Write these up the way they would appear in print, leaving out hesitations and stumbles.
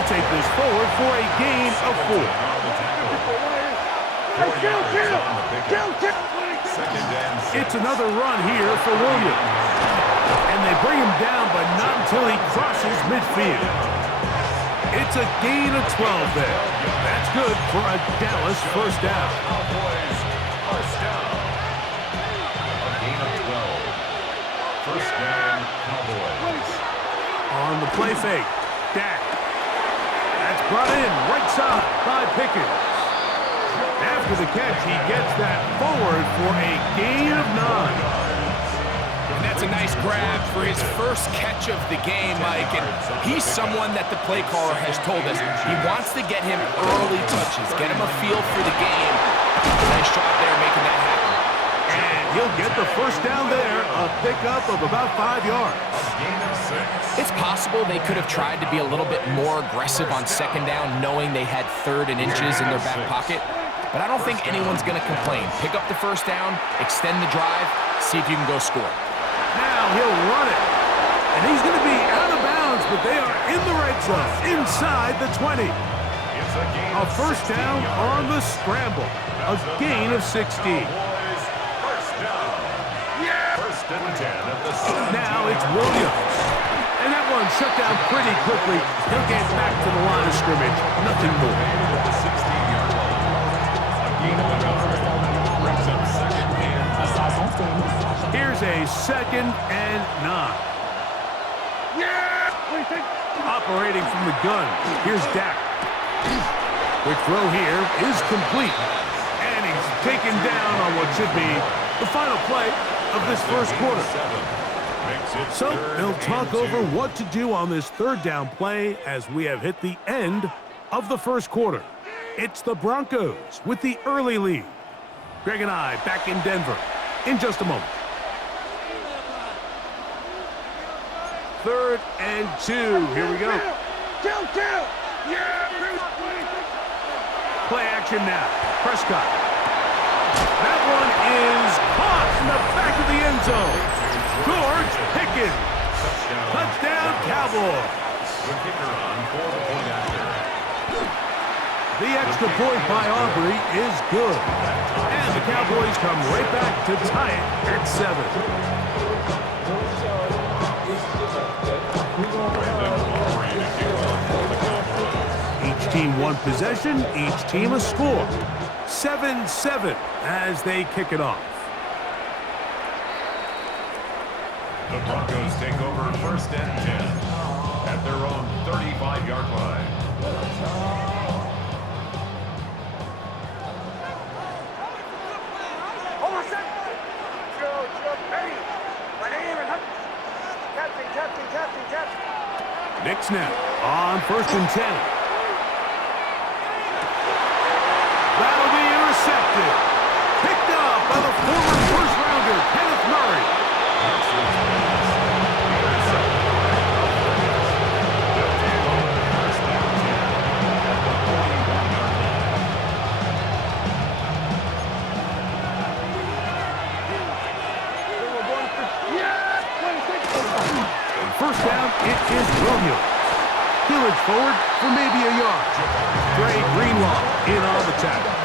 He'll take this forward for a gain of 4. It's another run here for Williams. And they bring him down, but not until he crosses midfield. It's a gain of 12 there. That's good for a Dallas first down. First down. A gain of 12. First down, Cowboys. On the play fake, Dak. That's brought in right side by Pickens. After the catch, he gets that forward for a gain of 9. And that's a nice grab for his first catch of the game, Mike. And he's someone that the play caller has told us he wants to get him early touches, get him a feel for the game. Nice job there making that happen. And he'll get the first down there, a pickup of about 5 yards. It's possible they could have tried to be a little bit more aggressive on second down, knowing they had 3rd and inches in their back pocket. But I don't think anyone's going to complain. Pick up the first down, extend the drive, see if you can go score. Now he'll run it. And he's going to be out of bounds, but they are in the red zone, inside the 20. A first down on the scramble. A gain of 16. Now it's Williams. And that one shut down pretty quickly. He'll get back to the line of scrimmage. Nothing more. Here's a 2nd and 9. Operating from the gun. Here's Dak. Quick throw here is complete. And he's taken down on what should be the final play of this first quarter. So they'll talk over what to do on this 3rd down play as we have hit the end of the first quarter. It's the Broncos with the early lead. Greg and I back in Denver in just a moment. 3rd and 2. Here we go. Play action now. Prescott. That one is caught in the back of the end zone. George Pickens. Touchdown, Cowboys. The extra point by Aubrey is good. And the Cowboys come right back to tie it at 7. Each team one possession, each team a score. 7-7 as they kick it off. The Broncos take over 1st and 10 at their own 35-yard line. Nick snap on 1st and 10. That'll be intercepted. Picked up by the former first-rounder, Kenneth Murray. First down, it is Williams. He'll edge forward for maybe a yard. Dre Greenlaw in on the tackle.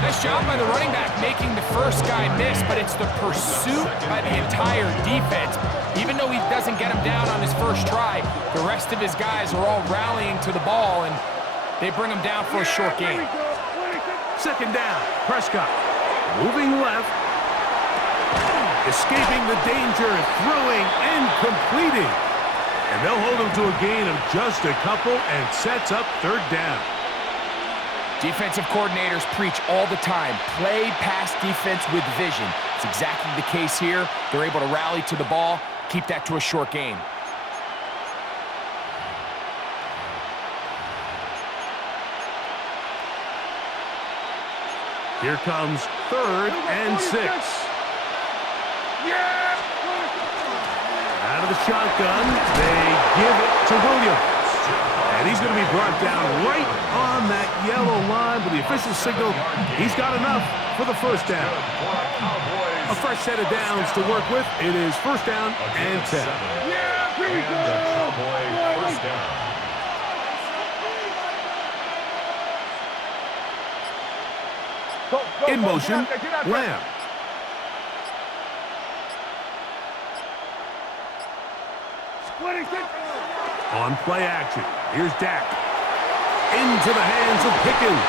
Nice job by the running back making the first guy miss, but it's the pursuit by the entire defense. Even though he doesn't get him down on his first try, the rest of his guys are all rallying to the ball, and they bring him down for a short gain. 2nd down, Prescott. Moving left. Escaping the danger, throwing and completing. And they'll hold him to a gain of just a couple and sets up 3rd down. Defensive coordinators preach all the time, play pass defense with vision. It's exactly the case here. They're able to rally to the ball, keep that to a short gain. Here comes 3rd and 6. Out of the shotgun, they give it to Williams. And he's going to be brought down right on that yellow line, but the official signal, he's got enough for the first down. A fresh set of downs to work with. It is first down and 10. In motion, Lamb. On play action, here's Dak. Into the hands of Pickens.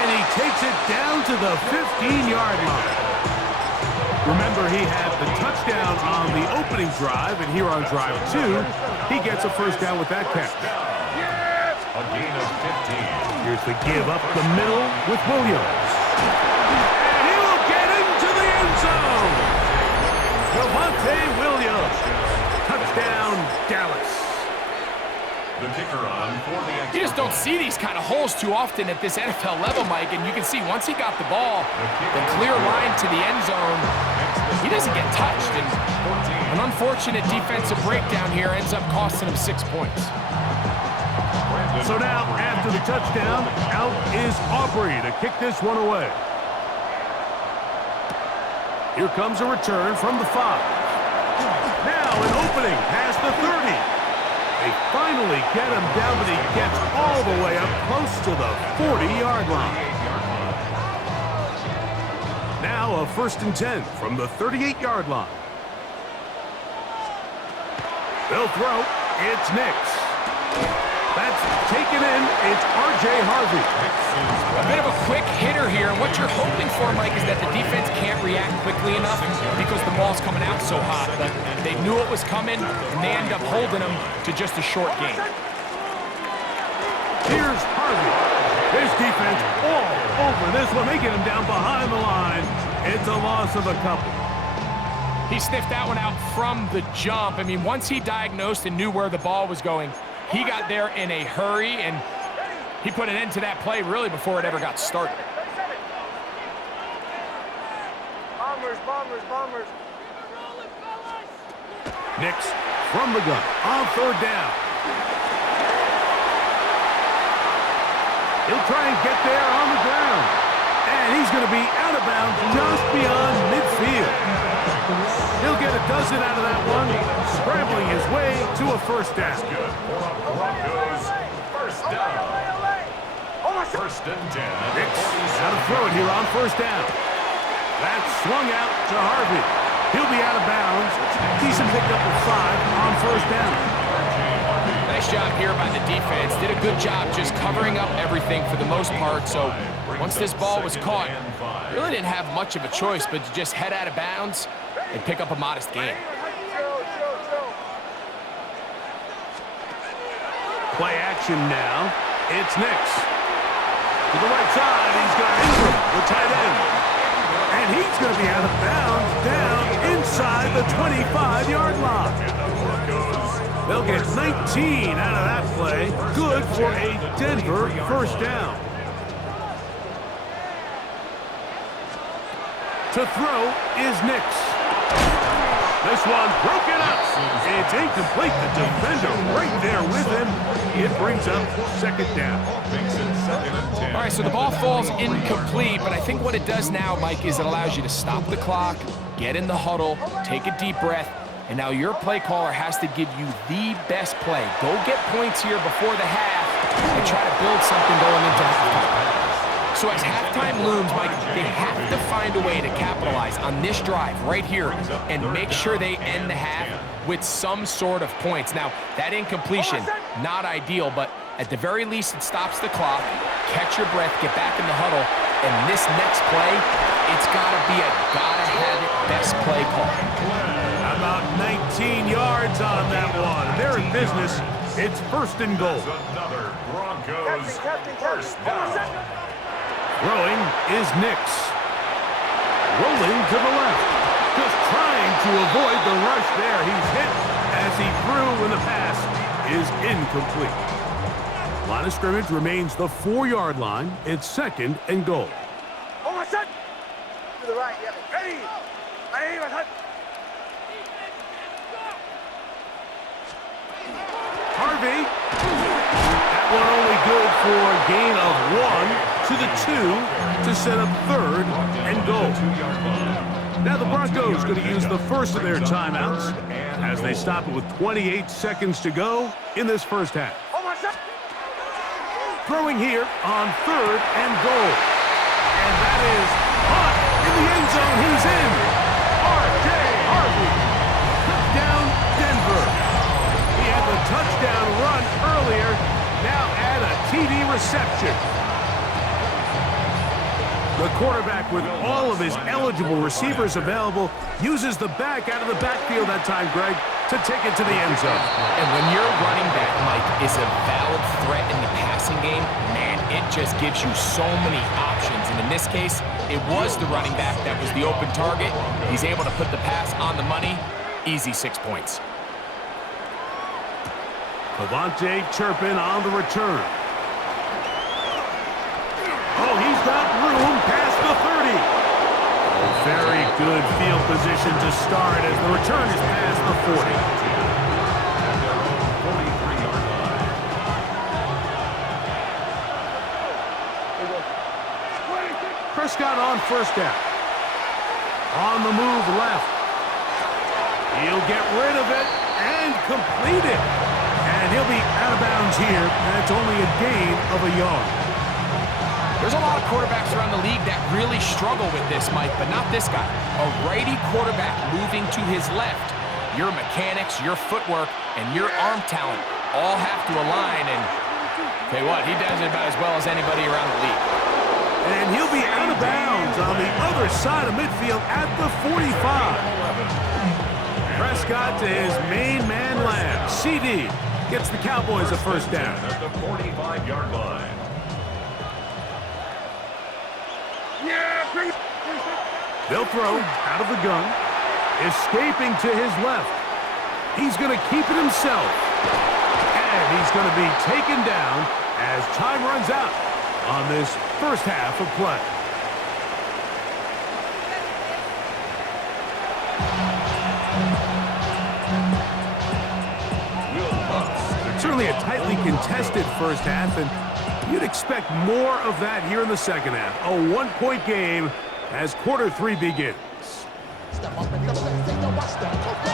And he takes it down to the 15-yard line. Remember, he had the touchdown on the opening drive, and here on drive 2, he gets a first down with that catch. A gain of 15. Here's the give up the middle with Williams. And he will get into the end zone. Javonte Williams. Touchdown, Dallas. The kicker on for the extra. You just don't see these kind of holes too often at this NFL level, Mike, and you can see once he got the ball, the clear line to the end zone, he doesn't get touched. And an unfortunate defensive breakdown here ends up costing him 6 points. So now, after the touchdown, out is Aubrey to kick this one away. Here comes a return from the 5. Now an opening past the 30. They finally get him down, but he gets all the way up close to the 40-yard line. Now a 1st and 10 from the 38-yard line. They'll throw. It's Nix. That's taken in. It's R.J. Harvey. A bit of a quick hitter here, and what you're hoping for, Mike, is that the defense can't react quickly enough because the ball's coming out so hot. But they knew it was coming, and they end up holding them to just a short game. Here's Harvey. His defense all over this one. They get him down behind the line. It's a loss of a couple. He sniffed that one out from the jump. I mean, once he diagnosed and knew where the ball was going, he got there in a hurry, and he put an end to that play really before it ever got started. Bombers. Nix from the gun on 3rd down. He'll try and get there on the ground. And he's going to be out of bounds just beyond midfield. He'll get a dozen out of that one, scrambling his way to a 1st down. Broncos, 1st down. 1st and 10. Nix out of throw it here on 1st down. That's swung out to Harvey. He'll be out of bounds. Decent pickup of 5 on 1st down. Nice job here by the defense. Did a good job just covering up everything for the most part. So once this ball was caught, really didn't have much of a choice but to just head out of bounds and pick up a modest gain. Play action now. It's Nix. To the right side, he's got Ingram, the tight end. And he's going to be out of bounds down inside the 25-yard line. They'll get 19 out of that play. Good for a Denver 1st down. To throw is Nix. This one broken up. It's incomplete. The defender right there with him. It brings up 2nd down. All right, so the ball falls incomplete, but I think what it does now, Mike, is it allows you to stop the clock, get in the huddle, take a deep breath, and now your play caller has to give you the best play. Go get points here before the half and try to build something going into halftime. So as halftime looms, Mike, they have to find a way to capitalize on this drive right here and make sure they end the half with some sort of points. Now, that incompletion, not ideal, but at the very least, it stops the clock, catch your breath, get back in the huddle, and this next play, it's got to be a gotta-have-it best play call. About 19 yards on that one. They're in business. It's 1st and goal. Another Broncos 1st down. Throwing is Nix. Rolling to the left. Just trying to avoid the rush there. He's hit as he threw when the pass is incomplete. Line of scrimmage remains the 4-yard line. It's 2nd and goal. To the right, yeah. Ready. Harvey. That one only good for a gain of 1 to the 2 to set up 3rd and goal. Now the Broncos going to use the first of their timeouts as they stop it with 28 seconds to go in this 1st half. Throwing here on 3rd and goal. And that that is caught in the end zone. He's in. R.J. Harvey. Touchdown, Denver. He had the touchdown run earlier. Now add a TD reception. The quarterback, with all of his eligible receivers available, uses the back out of the backfield that time, Greg, to take it to the end zone. And when your running back, Mike, is a valid threat in the passing game, man, it just gives you so many options. And in this case, it was the running back that was the open target. He's able to put the pass on the money. Easy 6 points. Devontae Turpin on the return. Oh, he's got room past the 30. Oh, very good field position to start as the return is past the 40. At their own 43-yard line. Prescott on first down. On the move left. He'll get rid of it and complete it. And he'll be out of bounds here. That's only a gain of a yard. There's a lot of quarterbacks around the league that really struggle with this, Mike, but not this guy. A righty quarterback moving to his left. Your mechanics, your footwork, and your arm talent all have to align, and tell you what, he does it about as well as anybody around the league. And he'll be out of bounds on the other side of midfield at the 45. Prescott to his main man Lamb. CD gets the Cowboys a first down. At the 45-yard line. They'll throw out of the gun. Escaping to his left. He's going to keep it himself. And he's going to be taken down as time runs out on this first half of play. Certainly a tightly contested first half, and you'd expect more of that here in the second half. A one-point game as quarter 3 begins. Step up in the place, take the watch them correct.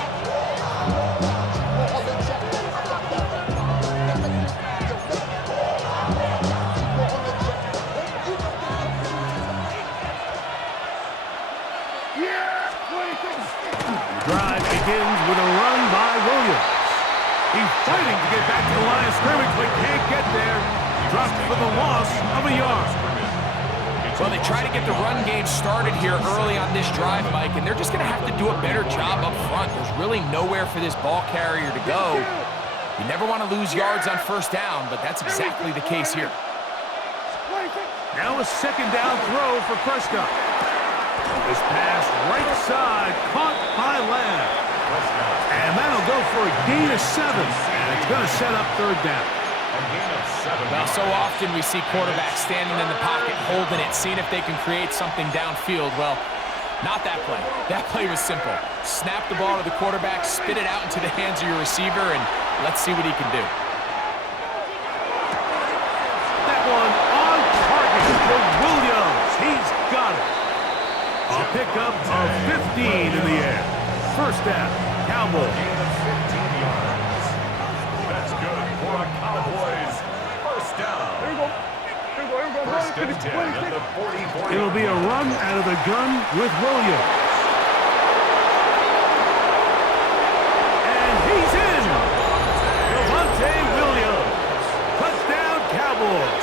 Drive begins with a run by Williams. He's fighting to get back to the line of scrimmage, but can't get there. Dropped for the loss of a yard. Well, they try to get the run game started here early on this drive, Mike, and they're just going to have to do a better job up front. There's really nowhere for this ball carrier to go. You never want to lose yards on first down, but that's exactly the case here. Now a second down throw for Prescott. This pass right side, caught by Lamb. And that'll go for a gain of 7. And it's going to set up third down. Well, so often we see quarterbacks standing in the pocket, holding it, seeing if they can create something downfield. Well, not that play. That play was simple. Snap the ball to the quarterback, spit it out into the hands of your receiver, and let's see what he can do. That one on target for Williams. He's got it. A pickup of 15 in the air. First down, Cowboys. That's good for a Cowboys first down. First and 10 at the 44. It'll be a run out of the gun with Williams. And he's in. Devontae Williams. Touchdown, Cowboys.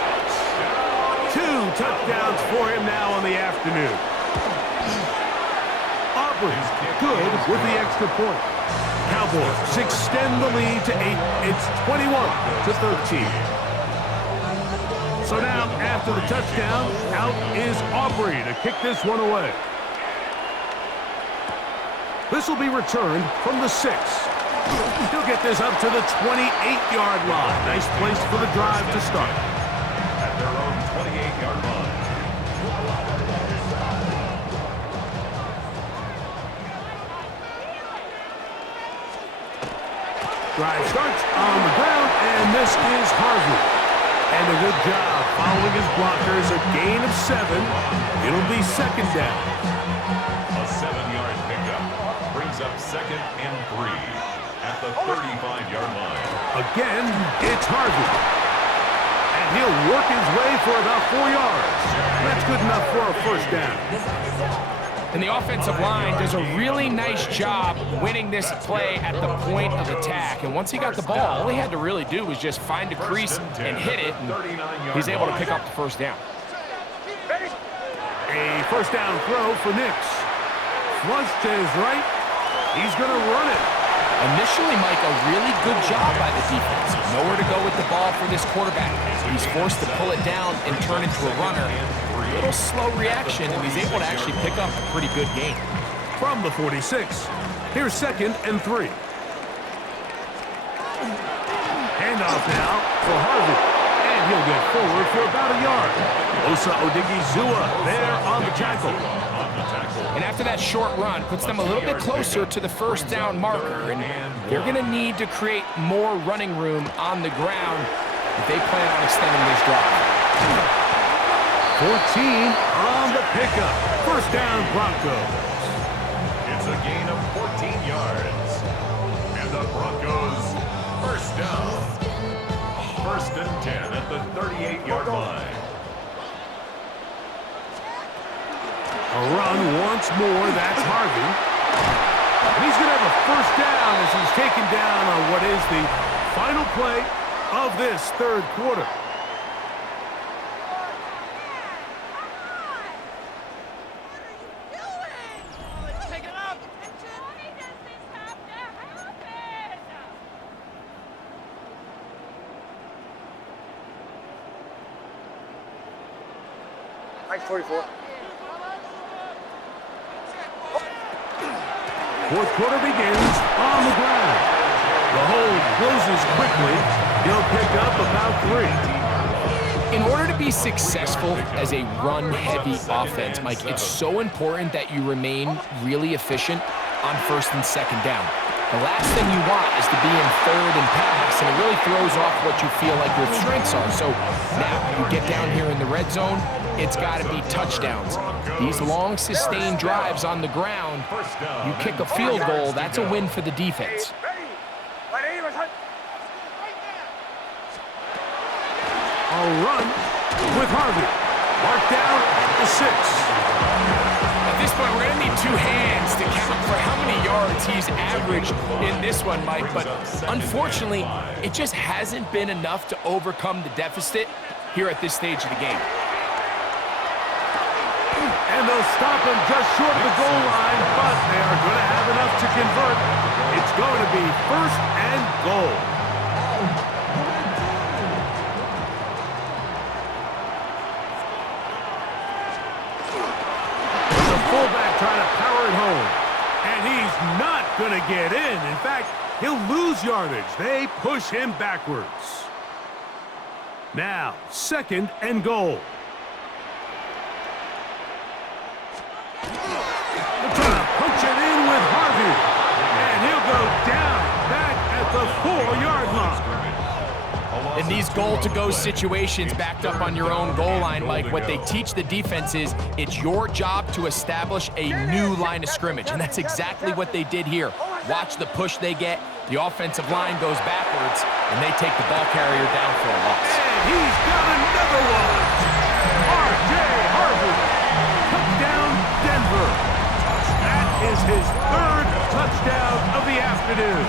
2 touchdowns for him now on the afternoon. Auburn's good with the extra point. Cowboys extend the lead to 8. It's 21-13. So now, after the touchdown, out is Aubrey to kick this one away. This will be returned from the 6. He'll get this up to the 28-yard line. Nice place for the drive to start. At their own 28-yard line. Drive starts on the ground, and this is Harvey. And a good job following his blockers. A gain of 7. It'll be second down. A 7-yard pickup brings up second and 3 at the 35-yard line. Again, it's Harvey. And he'll work his way for about 4 yards. That's good enough for a first down. And the offensive line does a really nice job winning this play at the point of attack. And once he got the ball, all he had to really do was just find a crease and hit it, and he's able to pick up the first down. A first down throw for Nix. Flush to his right. He's going to run it. Initially, Mike, a really good job by the defense. Nowhere to go with the ball for this quarterback. He's forced to pull it down and turn into a runner. A little slow reaction, and he's able to actually pick up a pretty good gain. From the 46. Here's 2nd and 3. Handoff now for Harvey. And he'll get forward for about a yard. Osa Odigizua there on the tackle. And after that short run, puts them a little bit closer to the first down marker. And they're going to need to create more running room on the ground if they plan on extending this drive. 14 on the pickup. First down, Broncos. It's a gain of 14 yards. And the Broncos, first down. 1st and 10 at the 38-yard line. A run once more, that's Harvey. And he's going to have a first down as he's taken down on what is the final play of this 3rd quarter. Mike 44. 4th quarter begins on the ground. The hold closes quickly. He'll pick up about 3. In order to be successful as a run-heavy offense, Mike, it's so important that you remain really efficient on 1st and 2nd down. The last thing you want is to be in 3rd and pass, and it really throws off what you feel like your strengths are. So now you get down here in the red zone, it's got to be touchdowns. These long, sustained drives on the ground, you kick a field goal, that's a win for the defense. A run with Harvey. Marked down at the 6. At this point, we're going to need 2 hands to count for how many yards he's averaged in this one, Mike. But unfortunately, it just hasn't been enough to overcome the deficit here at this stage of the game. And they'll stop him just short of the goal line, but they are going to have enough to convert. It's going to be 1st and goal. The fullback trying to power it home. And he's not going to get in. In fact, he'll lose yardage. They push him backwards. Now, 2nd and goal. They're trying to punch it in with Harvey. And he'll go down back at the 4-yard line. In these goal-to-go situations backed up on your own goal line, Mike, what they teach the defense is it's your job to establish a new line of scrimmage, and that's exactly what they did here. Watch the push they get. The offensive line goes backwards, and they take the ball carrier down for a loss. And he's got another one. R.J. Harvey. Touchdown, Denver. That is his 3rd touchdown of the afternoon.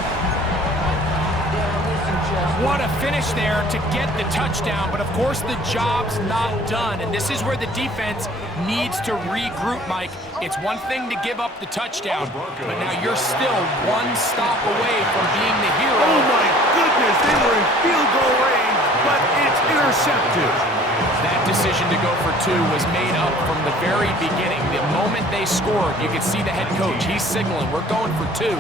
What a finish there to get the touchdown, but of course the job's not done, and this is where the defense needs to regroup, Mike. It's one thing to give up the touchdown, but now you're still 1 stop away from being the hero. Oh my goodness, they were in field goal range, but it's intercepted. That decision to go for 2 was made up from the very beginning. The moment they scored, you could see the head coach. He's signaling, we're going for 2.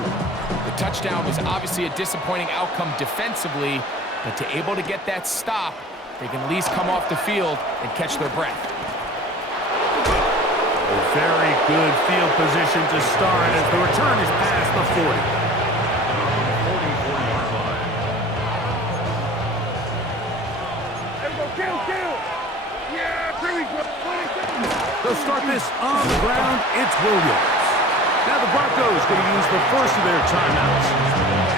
The touchdown was obviously a disappointing outcome defensively, but to able to get that stop, they can at least come off the field and catch their breath. A very good field position to start as the return is past the 40. They'll start this on the ground. It's Williams. Now the Broncos going to use the first of their timeouts.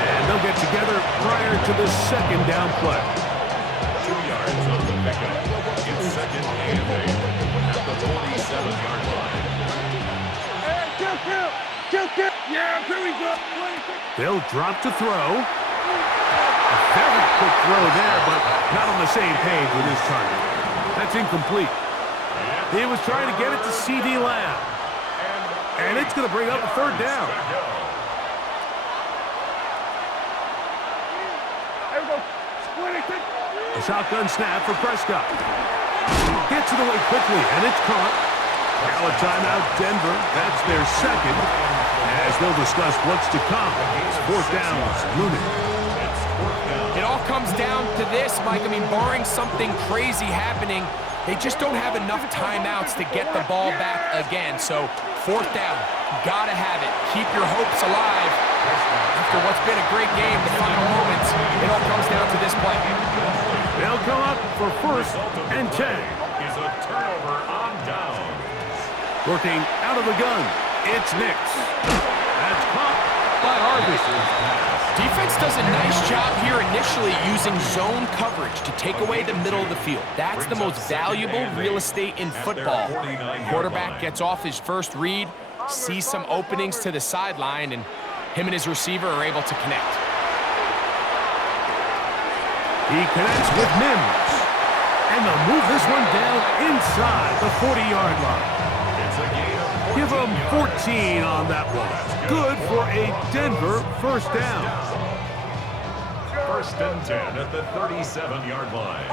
And they'll get together prior to the 2nd down play. 2 yards on the It's second and 8 at the 47-yard line. Yeah, here we go. They'll drop to throw. A very quick throw there, but not on the same page with his target. That's incomplete. He was trying to get it to C.D. Lamb. And it's going to bring up a third down. A shotgun snap for Prescott. Gets it away quickly, and it's caught. Now a timeout, Denver. That's their second. As they'll discuss what's to come. Fourth downs looming. It all comes down to this, Mike. I mean, barring something crazy happening, they just don't have enough timeouts to get the ball back again. So, fourth down, gotta have it. Keep your hopes alive. After what's been a great game, the final moments, it all comes down to this play. They'll come up for first and 10. Is a turnover on downs. Working out of the gun, it's Nix. That's caught by Harvey. Defense does a nice job here initially using zone coverage to take away the middle of the field. That's the most valuable real estate in football. Quarterback gets off his first read, sees some openings to the sideline, and him and his receiver are able to connect. He connects with Mims. And they'll move this one down inside the 40-yard line. Give them 14 on that one. Good for a Denver first down. First and 10 at the 37-yard line.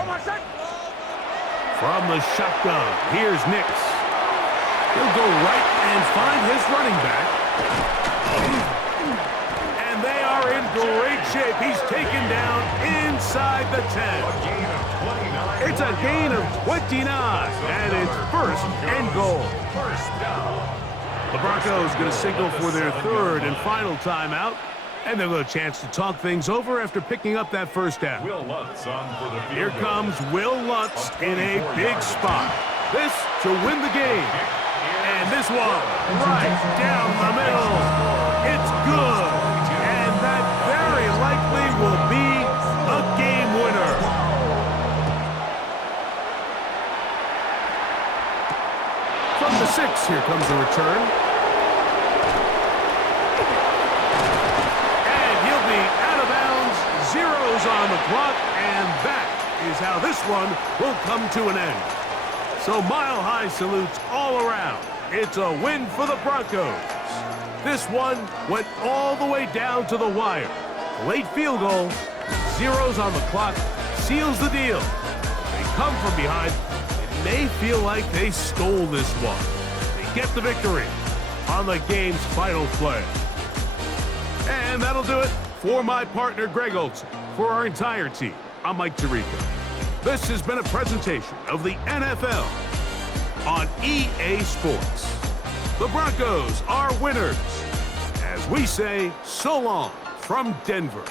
From the shotgun, here's Nix. He'll go right and find his running back. And they are in great shape. He's taken down inside the 10. It's a gain of 29, and it's first and goal. First down. The Broncos going to signal for their third and final timeout, and they'll get a chance to talk things over after picking up that first down. Will Lutz on for the field. Here comes Will Lutz in a big spot. This to win the game. And this one right down the middle. It's good. And that very likely will be a game winner. From the 6, here comes the return. And he'll be out of bounds. Zeros on the clock. And that is how this one will come to an end. So mile-high salutes all around. It's a win for the Broncos. This one went all the way down to the wire. Late field goal, zeros on the clock, seals the deal. They come from behind. It may feel like they stole this one. They get the victory on the game's final play. And that'll do it for my partner, Greg Olson. For our entire team, I'm Mike Tirico. This has been a presentation of the NFL on EA Sports. The Broncos are winners. As we say, so long from Denver.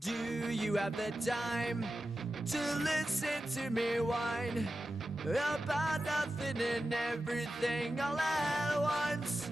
Do you have the time to listen to me whine about nothing and everything all at once?